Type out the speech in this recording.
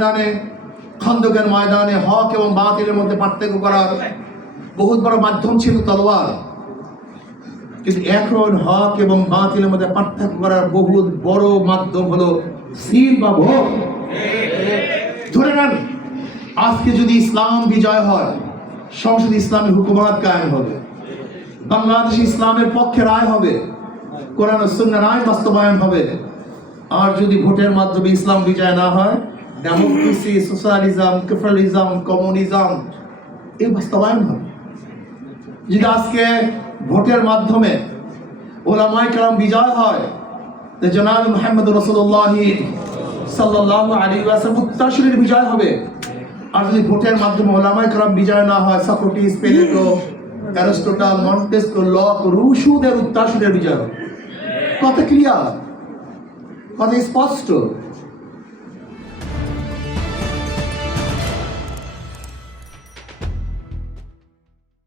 ময়দানে, খন্দকের ময়দানে হক এবং বাতিলের মধ্যে পার্থক্য করার বহুত বড় মাধ্যম ছিল তলোয়ার। কিন্তু এখন হক এবং বাতিলের মধ্যে পার্থক্য করার বহুত বড় মাধ্যম হলো সিল বা ভোট। ধরে নেন, আজকে যদি ইসলাম বিজয় হয়, সংসদ ইসলামী হুকুমত কায়েম হবে, বাংলাদেশ ইসলামের পক্ষে রায় হবে, কোরআন ও সুন্নাহর রায় বাস্তবায়ন হবে। আর যদি ভোটের মাধ্যমে ইসলাম বিজয় না হয়, ডেমোক্রেসি, সোশ্যালিজম, ক্যাপিটালিজম, কমিউনিজম এই বাস্তবায়ন হবে। যদি আজকে ভোটের মাধ্যমে ওলামায়ে কেরাম বিজয় হয়, জনাব মুহাম্মদ রাসূলুল্লাহ সাল্লাল্লাহু আলাইহি ওয়াসাল্লাম উত্তরসূরির বিজয় হবে। আর যদি ভোটের মাধ্যমে ওলামায়ে কেরাম বিজয় না হয়, Socrates, Plato, Aristotle, Montesquieu, Locke, রুশোদের উত্তরসূরির বিজয় হবে। কত ক্লিয়ার, কত স্পষ্ট।